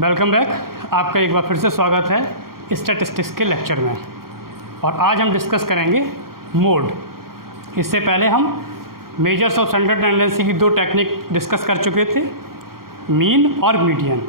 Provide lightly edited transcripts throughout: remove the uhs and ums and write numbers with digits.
Welcome back. आपका एक बार फिर से स्वागत है स्टैटिस्टिक्स के लेक्चर में। और आज हम डिस्कस करेंगे मोड। इससे पहले हम मेजर्स ऑफ सेंट्रल टेंडेंसी की दो टेक्निक डिस्कस कर चुके थे, मीन और median.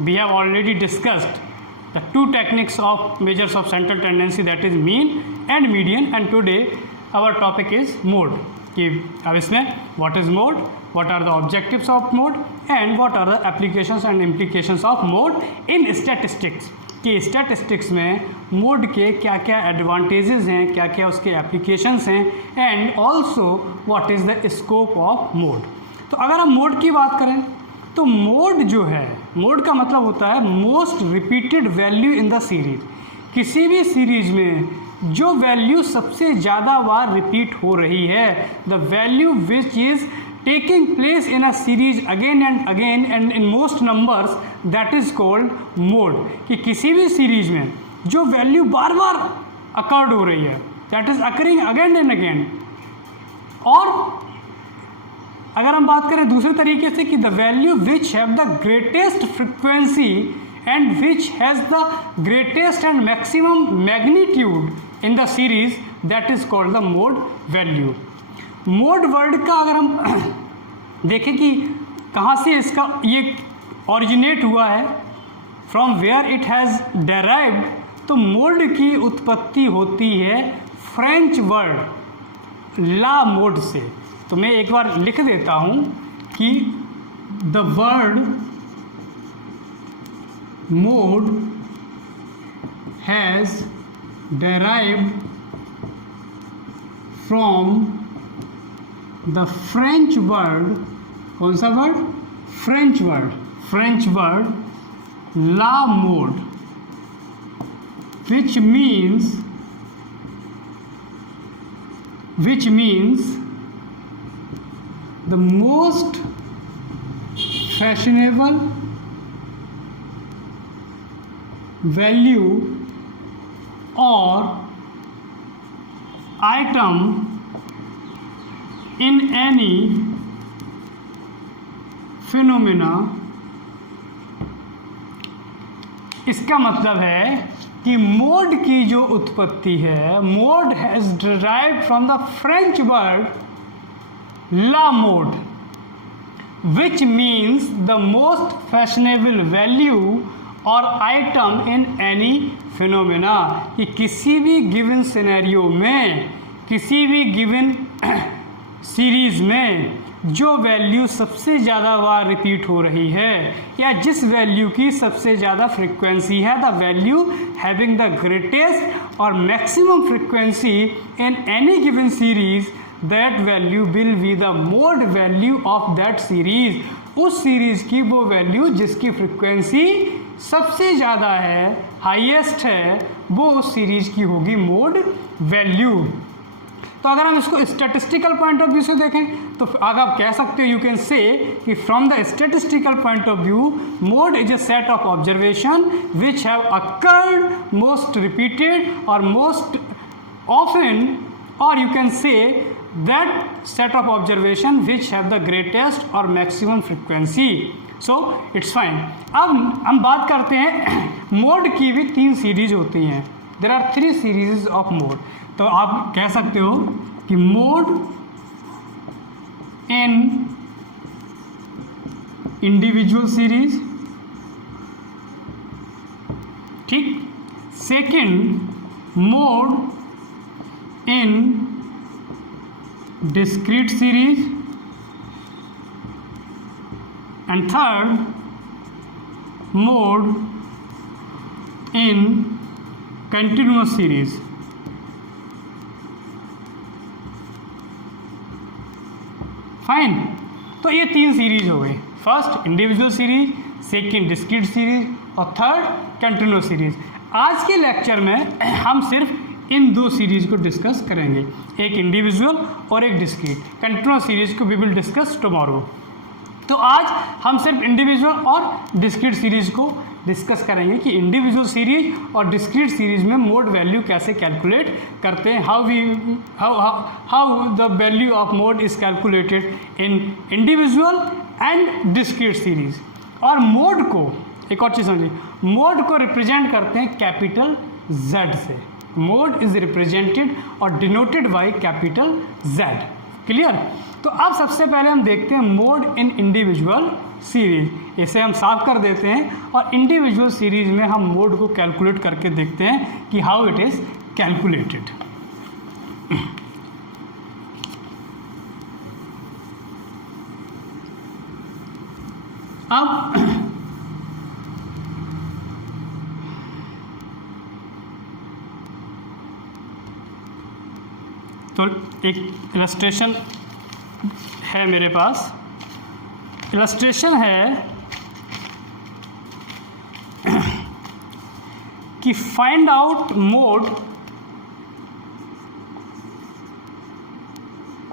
We have already discussed the two techniques of measures of central tendency, that is mean and median. And today our topic is mode. कि अब इसमें what is mode, what are the objectives of mode and what are the applications and implications of mode in statistics। कि statistics में mode के क्या क्या advantages हैं, क्या क्या उसके applications हैं, and also what is the scope of mode। तो अगर हम mode की बात करें तो mode जो है, mode का मतलब होता है most repeated value in the series। किसी भी सीरीज में जो वैल्यू सबसे ज़्यादा बार रिपीट हो रही है, the value which is taking place in a series again and again and in most numbers, that is called mode। कि किसी भी सीरीज में जो वैल्यू बार बार अकर्ड हो रही है, that is occurring again and again। और अगर हम बात करें दूसरे तरीके से कि the value which have the greatest frequency and which has the greatest and maximum magnitude in the series, that is called the mode value. Mode word का अगर हम देखें कि कहाँ से इसका ये ओरिजिनेट हुआ है, from where it has derived, तो मोड की उत्पत्ति होती है फ्रेंच वर्ड ला मोड से। तो मैं एक बार लिख देता हूँ कि the word mode has derived from the French word, कौन सा वर्ड? फ्रेंच वर्ड ला मोड, which means the most fashionable value or item in any phenomena। इसका मतलब है कि मोड की जो उत्पत्ति है, mode has derived from the French word ला मोड, which means the most fashionable value और आइटम इन एनी फिनोमेना। कि किसी भी गिवन सिनेरियो में, किसी भी गिवन सीरीज में जो वैल्यू सबसे ज़्यादा बार रिपीट हो रही है या जिस वैल्यू की सबसे ज़्यादा फ्रिक्वेंसी है, the value having the greatest और maximum frequency in any given series, that value will be the mode value of that series. उस सीरीज की वो वैल्यू जिसकी फ्रिक्वेंसी सबसे ज़्यादा है, हाईएस्ट है, वो उस सीरीज की होगी मोड वैल्यू। तो अगर हम इसको स्टैटिस्टिकल पॉइंट ऑफ व्यू से देखें तो अगर आप कह सकते हो, you can say that from the statistical point of view mode is a set of observation which have occurred most repeated और मोस्ट ऑफन, और you can say that set of observation which have the greatest और maximum frequency. So it's fine. अब हम बात करते हैं mode की भी 3 सीरीज होती हैं। There are 3 series of mode. तो आप कह सकते हो कि मोड इन इंडिविजुअल सीरीज, ठीक। Second, mode in discrete series, and third, mode in continuous series. Fine. तो ये 3 सीरीज हो गई, first individual series, second discrete series और थर्ड कंटिन्यूअस सीरीज। आज के लेक्चर में हम सिर्फ इन 2 सीरीज को डिस्कस करेंगे, एक इंडिविजुअल और एक डिस्क्रीट। कंटिन्यूअस सीरीज को वी विल डिस्कस टुमारो। तो आज हम सिर्फ इंडिविजुअल और डिस्क्रीट सीरीज को डिस्कस करेंगे कि इंडिविजुअल सीरीज और डिस्क्रीट सीरीज में मोड वैल्यू कैसे कैलकुलेट करते हैं, how the value of mode is calculated in individual and discrete series. और मोड को एक और चीज़ समझिए, मोड को रिप्रेजेंट करते हैं कैपिटल Z से। मोड इज रिप्रेजेंटेड और denoted by capital Z। Clear? तो अब सबसे पहले हम देखते हैं मोड इन इंडिविजुअल सीरीज। इसे हम साफ कर देते हैं और इंडिविजुअल सीरीज में हम मोड को कैलकुलेट करके देखते हैं कि हाउ इट इज कैलकुलेटेड। अब तो एक इलस्ट्रेशन है मेरे पास। इलस्ट्रेशन है कि फाइंड आउट मोड,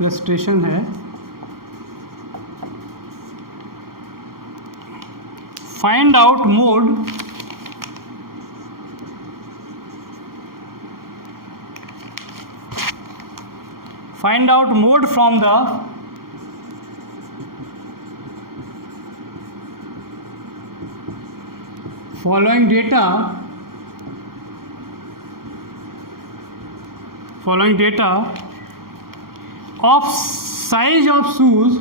इलस्ट्रेशन है find out mode from the following data of size of shoes,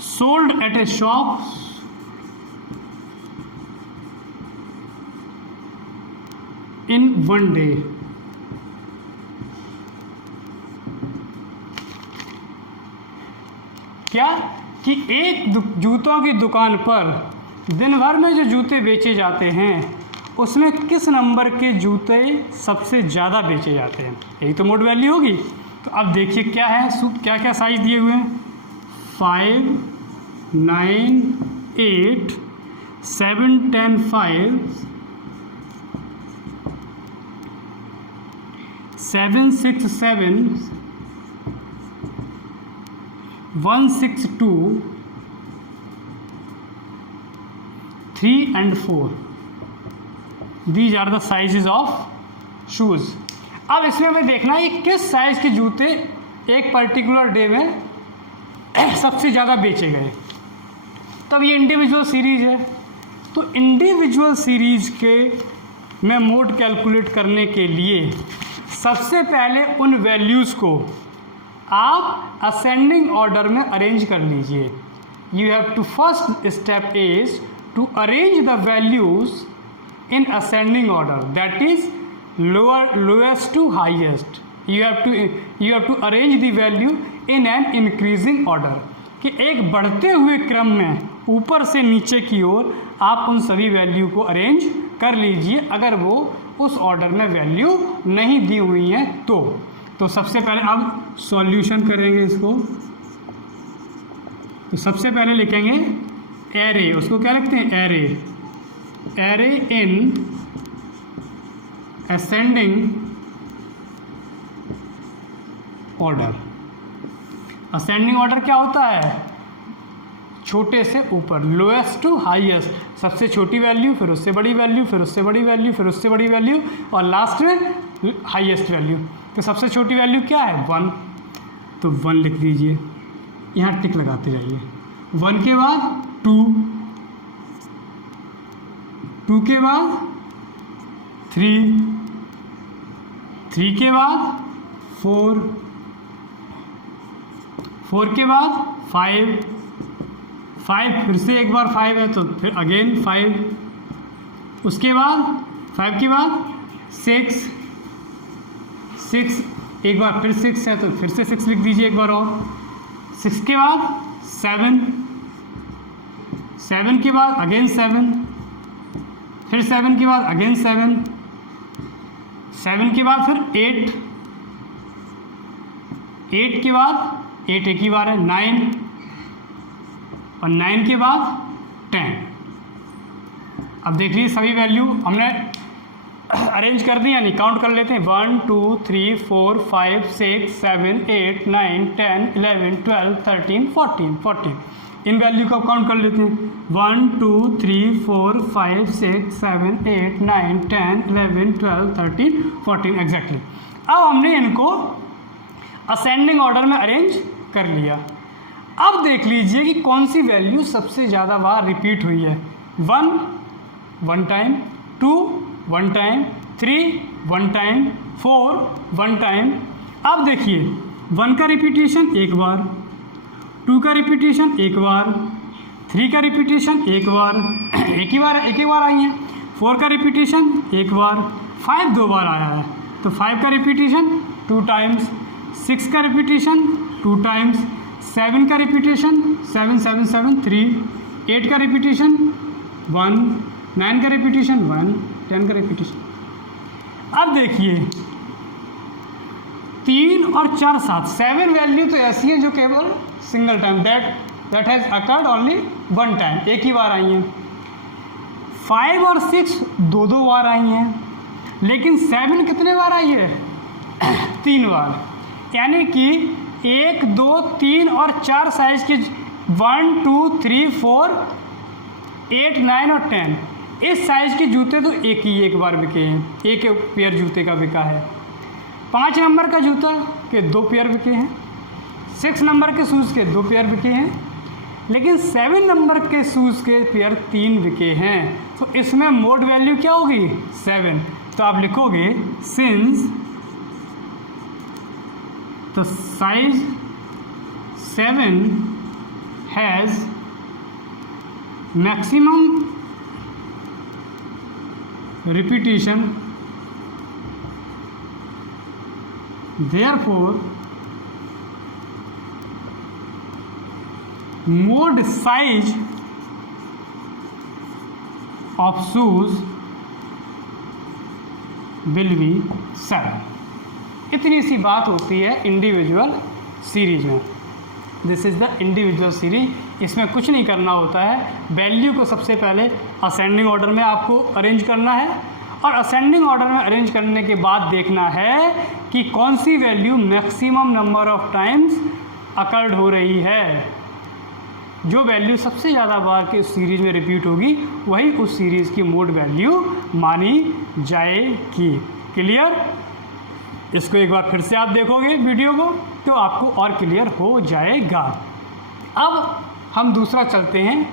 sold at a shop in one day। क्या कि एक जूतों की दुकान पर दिन भर में जो जूते बेचे जाते हैं उसमें किस नंबर के जूते सबसे ज़्यादा बेचे जाते हैं, यही तो मोड वैल्यू होगी। तो अब देखिए क्या है, क्या क्या साइज दिए हुए हैं, 5, 9, 8, 7, 10, 5, 7, 6, 7, 1, 6, 2, 3 and 4। These are the sizes of shoes। अब इसमें हमें देखना है कि किस साइज के जूते एक पर्टिकुलर डे में सबसे ज़्यादा बेचे गए। तब ये इंडिविजुअल सीरीज है, तो इंडिविजुअल सीरीज के में मोड कैलकुलेट करने के लिए सबसे पहले उन वैल्यूज़ को आप असेंडिंग ऑर्डर में अरेंज कर लीजिए। You have to first step is to arrange the values in ascending order, that is lowest to highest। you have to arrange the value in an increasing order, कि एक बढ़ते हुए क्रम में ऊपर से नीचे की ओर आप उन सभी वैल्यू को अरेंज कर लीजिए अगर वो उस ऑर्डर में वैल्यू नहीं दी हुई है तो सबसे पहले अब सॉल्यूशन करेंगे इसको। तो सबसे पहले लिखेंगे एरे, उसको क्या लिखते हैं, array in ascending order. Ascending order क्या होता है, छोटे से ऊपर, लोएस्ट टू हाईएस्ट, सबसे छोटी वैल्यू फिर उससे बड़ी वैल्यू फिर उससे बड़ी वैल्यू फिर उससे बड़ी वैल्यू और लास्ट में हाईएस्ट वैल्यू। तो सबसे छोटी वैल्यू क्या है, 1, तो 1 लिख दीजिए, यहाँ टिक लगाते जाइए। 1 के बाद 2, 2 के बाद 3, 3 के बाद 4, 4 के बाद 5, 5 फिर से एक बार 5 है तो फिर अगेन 5, उसके बाद 5 के बाद 6, 6 एक बार फिर 6 है तो फिर से 6 लिख दीजिए एक बार और। 6 के बाद 7, 7 के बाद अगेन 7, फिर 7 के बाद अगेन 7, 7 के बाद फिर 8, 8 के बाद 8 एक ही बार है 9 और 9 के बाद 10। अब देख लीजिए सभी वैल्यू हमने अरेंज कर दी, यानी काउंट कर लेते हैं। 1, 2, 3, 4, 5, 6, 7, 8, 9, 10, 11, 12, 13, 14 इन वैल्यू को काउंट कर लेते हैं। 1, 2, 3, 4, 5, 6, 7, 8, 9, 10, 11, 12, 13, 14 एग्जैक्टली। अब हमने इनको असेंडिंग ऑर्डर में अरेंज कर लिया। अब देख लीजिए कि कौन सी वैल्यू सबसे ज़्यादा बार रिपीट हुई है। 1 टाइम, 2 1 टाइम, 3 1 टाइम, 4 1 टाइम। अब देखिए 1 का रिपीटेशन एक बार, 2 का रिपीटेशन एक बार, 3 का रिपीटेशन एक बार, एक ही बार आई है। 4 का रिपीटेशन एक बार, 5 2 बार आया है, तो 5 का रिपीटेशन 2 टाइम्स, 6 का रिपीटेशन 2 टाइम्स, 7 का रिपीटेशन 7 7 7 3, 8 का रिपीटेशन 1, 9 का रिपीटेशन 1, 10 का रिपीटेशन। अब देखिए 3 और 4 7, 7 वैल्यू तो ऐसी है जो केवल single time that has occurred only 1 time, एक ही बार आई हैं। 5 और 6 2 2 बार आई हैं, लेकिन 7 कितने बार आई है? 3 बार। यानी कि 1 2 3 और 4 साइज के 1 2 3 4 8 9 और 10 इस साइज के जूते तो एक बार बिके हैं, एक पेयर जूते का बिका है। 5 नंबर का जूता के 2 पेयर बिके हैं, 6 नंबर के शूज़ के 2 पेयर बिके हैं, लेकिन 7 नंबर के शूज़ के पेयर 3 बिके हैं। तो इसमें मोड वैल्यू क्या होगी? 7। तो आप लिखोगे since the size 7 has maximum repetition, therefore mode size of shoes will be 7। इतनी सी बात होती है इंडिविजुअल सीरीज में। This is the individual series. इसमें कुछ नहीं करना होता है, वैल्यू को सबसे पहले असेंडिंग ऑर्डर में आपको अरेंज करना है, और असेंडिंग ऑर्डर में अरेंज करने के बाद देखना है कि कौन सी value maximum number of times occurred हो रही है। जो वैल्यू सबसे ज़्यादा बार के उस सीरीज़ में रिपीट होगी वही उस सीरीज़ की मोड वैल्यू मानी जाएगी। क्लियर? इसको एक बार फिर से आप देखोगे वीडियो को तो आपको और क्लियर हो जाएगा। अब हम दूसरा चलते हैं,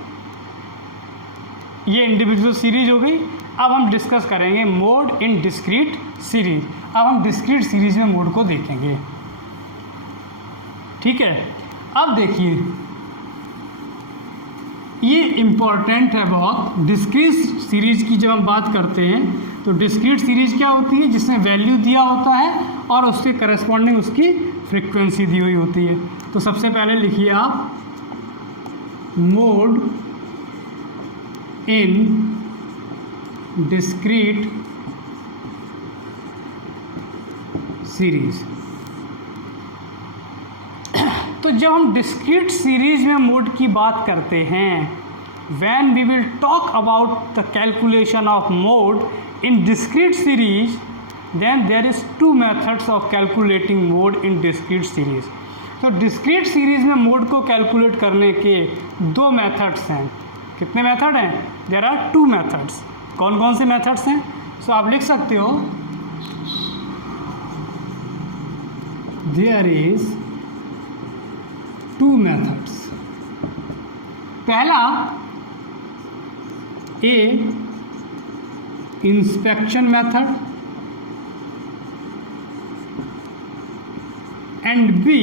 ये इंडिविजुअल सीरीज हो गई। अब हम डिस्कस करेंगे मोड इन डिस्क्रीट सीरीज। अब हम डिस्क्रीट सीरीज में मोड को देखेंगे। ठीक है, अब देखिए ये इम्पॉर्टेंट है बहुत। डिस्क्रीट सीरीज की जब हम बात करते हैं तो डिस्क्रीट सीरीज क्या होती है? जिसमें वैल्यू दिया होता है और उसके करस्पॉन्डिंग उसकी फ्रीक्वेंसी दी हुई होती है। तो सबसे पहले लिखिए आप मोड इन डिस्क्रीट सीरीज। तो जब हम डिस्क्रीट सीरीज में मोड की बात करते हैं, when we will talk about the calculation of mode in discrete series, then there is 2 methods of calculating mode in discrete series. तो डिस्क्रीट सीरीज में मोड को कैलकुलेट करने के 2 मेथड्स हैं। कितने मेथड हैं? There are 2 methods. कौन कौन से मेथड्स हैं? सो आप लिख सकते हो देयर इज 2 मेथड्स। पहला A inspection method and B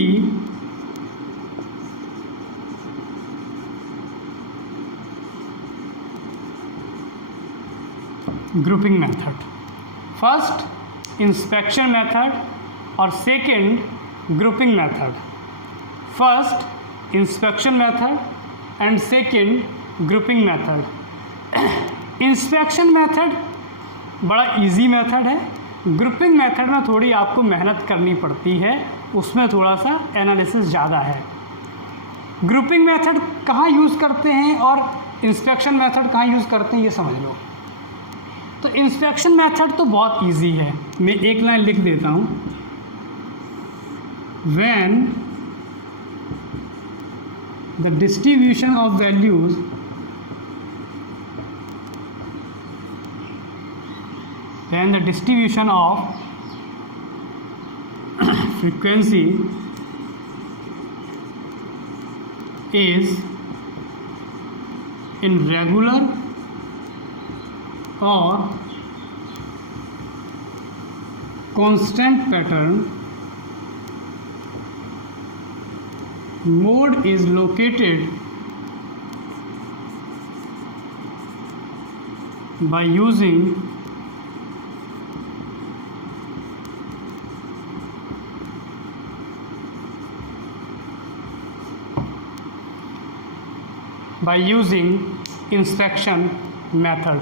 grouping method. First inspection method और second grouping method. First inspection method and second grouping method. Inspection method बड़ा इजी मेथड है। ग्रुपिंग मेथड में थोड़ी आपको मेहनत करनी पड़ती है, उसमें थोड़ा सा एनालिसिस ज़्यादा है। ग्रुपिंग मेथड कहाँ यूज़ करते हैं और इंस्पेक्शन मेथड कहाँ यूज़ करते हैं ये समझ लो। तो इंस्पेक्शन मेथड तो बहुत इजी है, मैं एक लाइन लिख देता हूँ। When the distribution of values when the distribution of frequency is in regular or constant pattern, mode is located by using inspection method.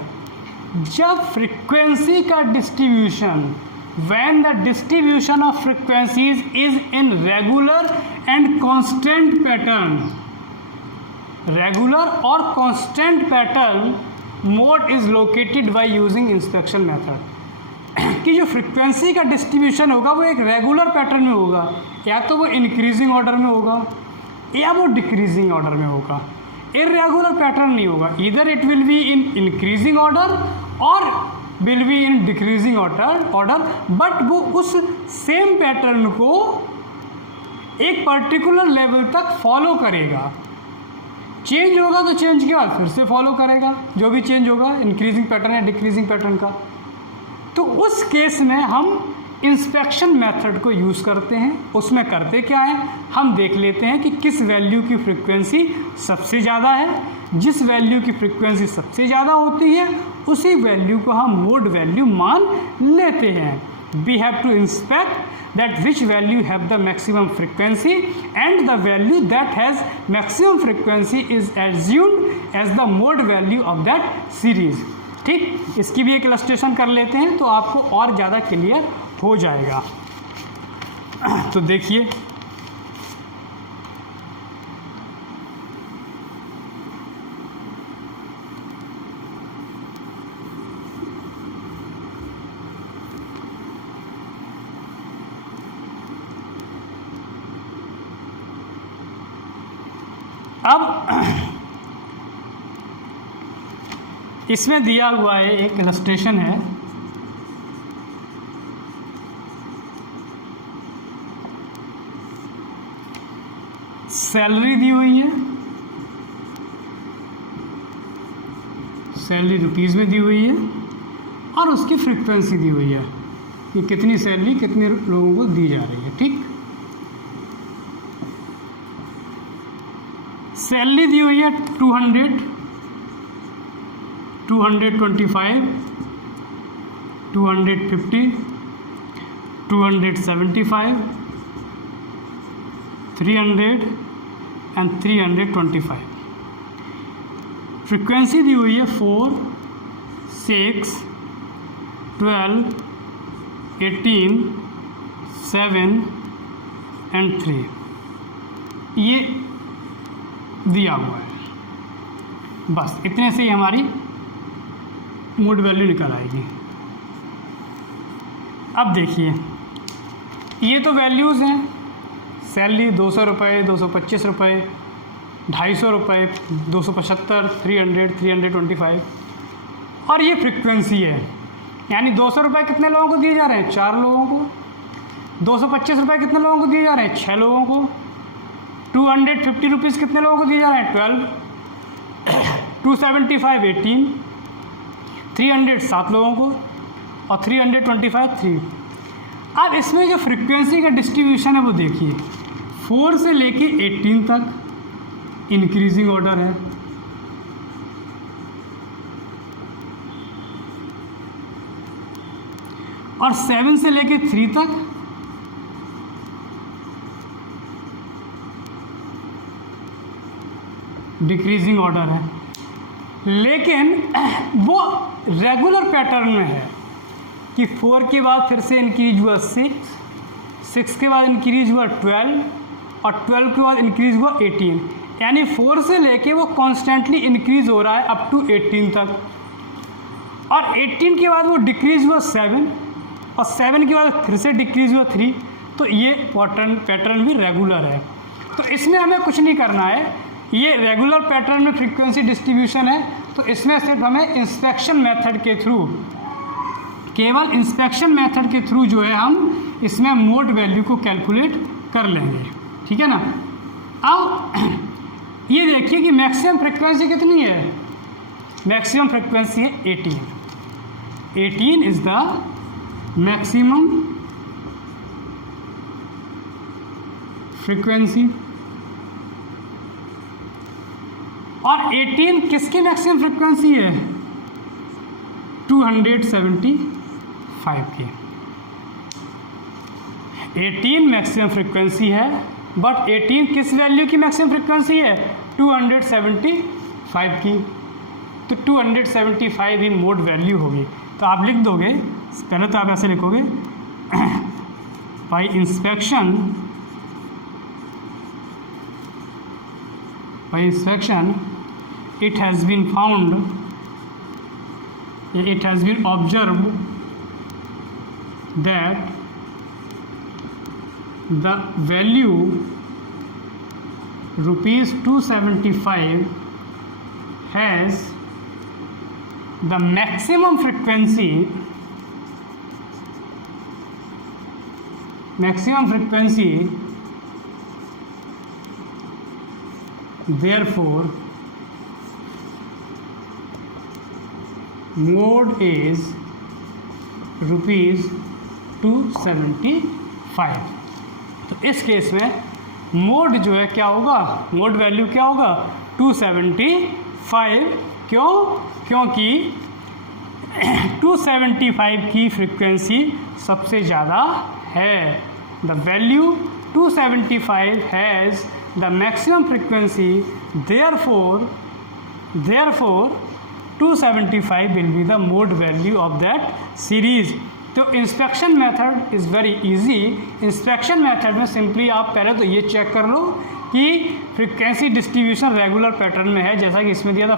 जब फ्रीक्वेंसी का distribution, when the distribution of frequencies is in regular and constant pattern, regular और constant pattern, mode is located by using inspection method. कि जो frequency का distribution होगा वो एक regular pattern में होगा, या तो वो इंक्रीजिंग ऑर्डर में होगा या वो डिक्रीजिंग ऑर्डर में होगा, इरेगुलर पैटर्न नहीं होगा। इधर it will be in increasing order और will be in decreasing order, but वो उस सेम पैटर्न को एक पर्टिकुलर लेवल तक फॉलो करेगा। चेंज होगा तो चेंज के बाद फिर से फॉलो करेगा, जो भी चेंज होगा इंक्रीजिंग पैटर्न या डिक्रीजिंग पैटर्न का। तो उस केस में हम इंस्पेक्शन मेथड को यूज़ करते हैं। उसमें करते क्या है, हम देख लेते हैं कि किस वैल्यू की फ्रीक्वेंसी सबसे ज़्यादा है। जिस वैल्यू की फ्रीक्वेंसी सबसे ज़्यादा होती है उसी वैल्यू को हम मोड वैल्यू मान लेते हैं। We have to inspect that which value have the maximum frequency and the value that has maximum frequency is assumed as the mode value of that series. ठीक, इसकी भी एक इलस्ट्रेशन कर लेते हैं तो आपको और ज़्यादा क्लियर हो जाएगा। तो देखिए, अब इसमें दिया हुआ है, एक इलस्ट्रेशन है। सैलरी दी हुई है, सैलरी रुपीज़ में दी हुई है और उसकी फ्रीक्वेंसी दी हुई है कि कितनी सैलरी कितने लोगों को दी जा रही है। ठीक, सैलरी दी हुई है 200, 225, 250, 275, 300 एंड 325। फ्रीक्वेंसी दी हुई है 4, 6, 12, 18, 7 एंड 3, ये दिया हुआ है। बस इतने से ही हमारी मोड वैल्यू निकल आएगी। अब देखिए, ये तो वैल्यूज़ हैं। सैलरी 200 रुपये, 225 रुपये, 250 रुपये, 275, 300, 325 और ये फ्रीक्वेंसी है। यानी 200 रुपये कितने लोगों को दिए जा रहे हैं? 4 लोगों को। 225 रुपये कितने लोगों को दिए जा रहे हैं? 6 लोगों को। 250 रुपीज़ कितने लोगों को दिए जा रहे हैं? 12। 275 18, 300 7 लोगों को और 325 3। अब इसमें जो फ्रीक्वेंसी का डिस्ट्रीब्यूशन है वो देखिए, 4 से लेके 18 तक इंक्रीजिंग ऑर्डर है, और 7 से लेके 3 तक डिक्रीजिंग ऑर्डर है। लेकिन वो रेगुलर पैटर्न में है कि 4 के बाद फिर से इंक्रीज हुआ 6, 6 के बाद इंक्रीज हुआ 12 और 12 के बाद इंक्रीज हुआ 18। यानी 4 से लेके वो कॉन्स्टेंटली इंक्रीज हो रहा है अप टू 18 तक, और 18 के बाद वो डिक्रीज हुआ 7 और 7 के बाद फिर से डिक्रीज हुआ 3। तो ये पैटर्न भी रेगुलर है। तो इसमें हमें कुछ नहीं करना है, ये रेगुलर पैटर्न में फ्रीक्वेंसी डिस्ट्रीब्यूशन है। तो इसमें सिर्फ हमें इंस्पेक्शन मेथड के थ्रू, केवल इंस्पेक्शन मेथड के थ्रू जो है हम इसमें मोड वैल्यू को कैलकुलेट कर लेंगे। ठीक है ना। अब ये देखिए कि मैक्सिमम फ्रिक्वेंसी कितनी है, मैक्सिमम फ्रिक्वेंसी है 18। 18 इज द मैक्सिमम फ्रीक्वेंसी। और 18 किसकी मैक्सिमम फ्रीक्वेंसी है, 275 की। 18 मैक्सिमम फ्रीक्वेंसी है, बट 18 किस वैल्यू की मैक्सिमम फ्रीक्वेंसी है, 275 की। तो 275 ही मोड वैल्यू होगी। तो आप लिख दोगे, पहले तो आप ऐसे लिखोगे by inspection it has been found, it has been observed that the value ₹275 has the maximum frequency therefore mode is ₹275। तो इस केस में मोड जो है क्या होगा, मोड वैल्यू क्या होगा, 275। क्यों, क्योंकि 275 की फ्रीक्वेंसी सबसे ज़्यादा है। The value 275 has the maximum frequency, therefore 275 will be the mode value of that series। तो inspection method is very easy. Inspection method में सिंपली आप पहले तो ये चेक कर लो कि फ्रीक्वेंसी डिस्ट्रीब्यूशन रेगुलर पैटर्न में है, जैसा कि इसमें दिया था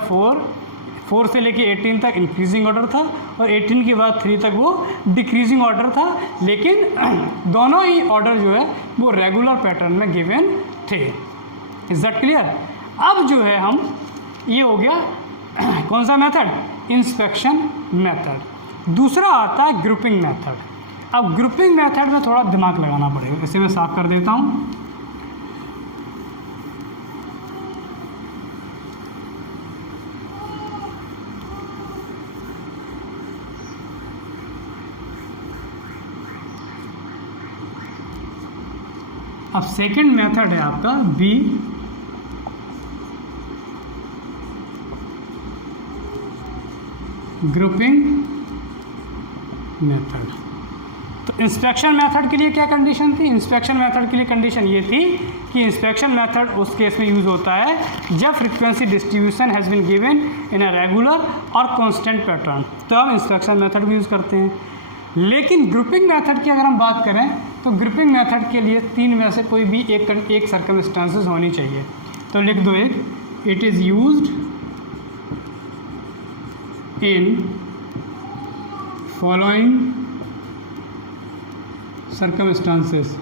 4 से लेके 18 तक इंक्रीजिंग ऑर्डर था और 18 के बाद 3 तक वो डिक्रीजिंग ऑर्डर था, लेकिन दोनों ही ऑर्डर जो है वो रेगुलर पैटर्न में गिवन थे। Is that clear. अब जो है हम, ये हो गया कौन सा मेथड, इंस्पेक्शन मेथड। दूसरा आता है ग्रुपिंग मेथड। अब ग्रुपिंग मेथड में थोड़ा दिमाग लगाना पड़ेगा, इसे मैं साफ कर देता हूँ। अब सेकंड मेथड है आपका बी, ग्रुपिंग मेथड। तो इंस्पेक्शन मेथड के लिए क्या कंडीशन थी, इंस्पेक्शन मेथड के लिए कंडीशन ये थी कि इंस्पेक्शन मेथड उस केस में यूज़ होता है जब frequency distribution has been given in a regular और कांस्टेंट पैटर्न, तो हम इंस्पेक्शन मेथड भी यूज़ करते हैं। लेकिन ग्रुपिंग मेथड की अगर हम बात करें तो ग्रुपिंग मेथड के लिए 3 में से कोई भी एक सर्कमस्टांसेस होनी चाहिए। तो लिख दो एक, it is used in following circumstances.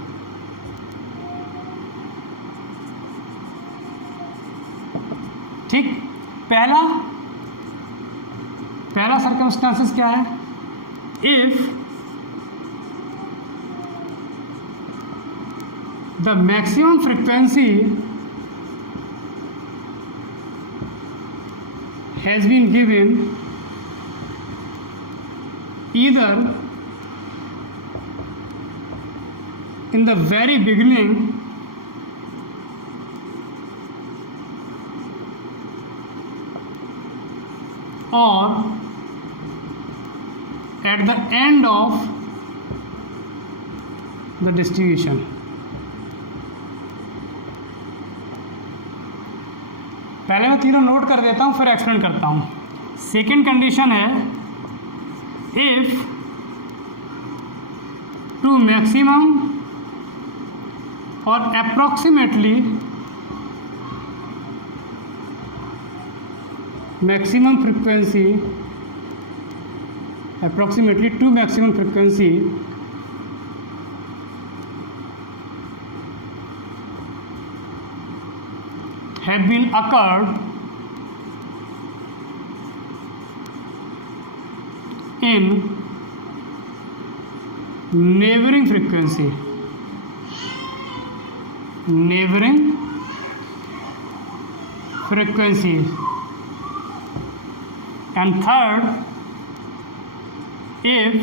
ठीक, पहला सर्कमस्टांसेस क्या है, if the maximum frequency has been given either in the very beginning or at the end of the distribution। पहले मैं तीनों नोट कर देता हूँ फिर एक्सप्लेन करता हूँ। सेकेंड कंडीशन है, इफ टू मैक्सिमम और approximately maximum frequency, approximately two maximum frequency had been occurred in neighboring frequency, neighboring frequencies, and third, if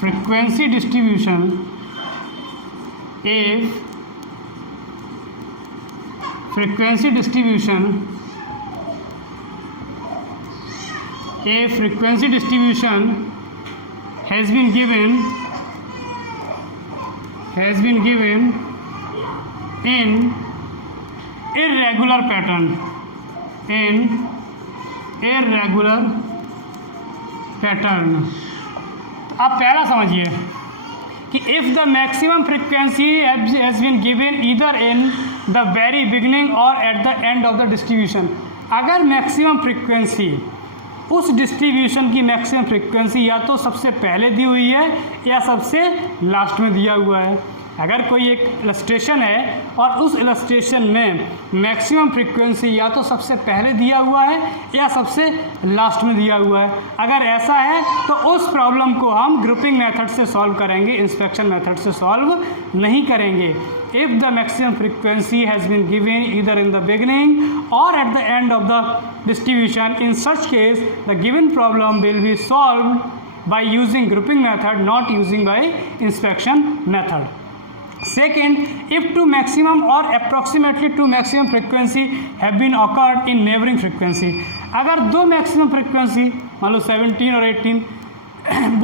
frequency distribution has been given in irregular pattern, आप पहला समझिए कि if the maximum frequency has been given either in the very beginning और at the end of the distribution, अगर maximum frequency उस distribution की maximum frequency या तो सबसे पहले दी हुई है या सबसे लास्ट में दिया हुआ है। अगर कोई एक इलस्ट्रेशन है और उस इलस्ट्रेशन में मैक्सिमम फ्रिक्वेंसी या तो सबसे पहले दिया हुआ है या सबसे लास्ट में दिया हुआ है, अगर ऐसा है तो उस प्रॉब्लम को हम ग्रुपिंग मेथड से सॉल्व करेंगे, इंस्पेक्शन मेथड से सॉल्व नहीं करेंगे। If the maximum frequency has been given either in the beginning or at the end of the distribution, in such case the given problem will be solved by using grouping method, not using by inspection method. Second, if two maximum or approximately two maximum frequency have been occurred in neighboring frequency, अगर दो maximum frequency मान लो 17 और 18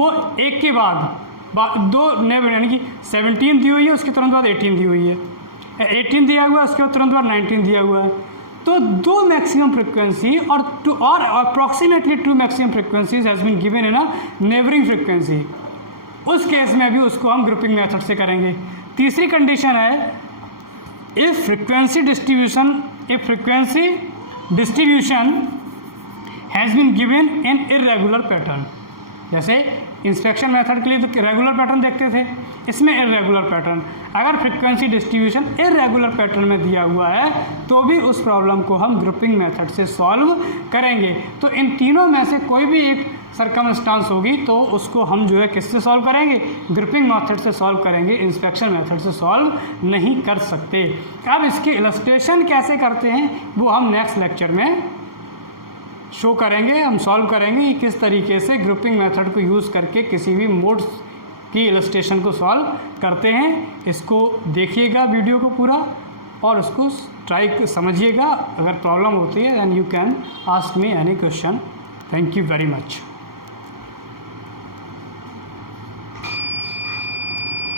वो एक के बाद दो neighbour यानी कि 17 दी हुई है, उसके तुरंत बाद 18 दी हुई है, 18 दिया हुआ है, उसके तुरंत बाद 19 दिया हुआ है, तो दो मैक्सिमम फ्रिक्वेंसी और approximately two maximum frequencies has been given in a neighbouring frequency, उस केस में भी उसको हम ग्रुपिंग मेथड से करेंगे। तीसरी कंडीशन है if frequency distribution has been given in irregular pattern, जैसे इंस्पेक्शन मेथड के लिए तो रेगुलर पैटर्न देखते थे, इसमें इर्रेगुलर पैटर्न, अगर फ्रिक्वेंसी डिस्ट्रीब्यूशन इर्रेगुलर पैटर्न में दिया हुआ है तो भी उस प्रॉब्लम को हम ग्रुपिंग मेथड से सॉल्व करेंगे। तो इन तीनों में से कोई भी एक सर्कमस्टांस होगी तो उसको हम जो है किससे सॉल्व करेंगे, ग्रुपिंग मेथड से सॉल्व करेंगे, इंस्पेक्शन मेथड से सॉल्व नहीं कर सकते। अब इसके इलस्ट्रेशन कैसे करते हैं वो हम नेक्स्ट लेक्चर में शो करेंगे, हम सॉल्व करेंगे कि किस तरीके से ग्रुपिंग मेथड को यूज़ करके किसी भी मोड्स की इलस्ट्रेशन को सॉल्व करते हैं। इसको देखिएगा वीडियो को पूरा और उसको ट्राई समझिएगा। अगर प्रॉब्लम होती है then you can ask me any question. Thank you very much.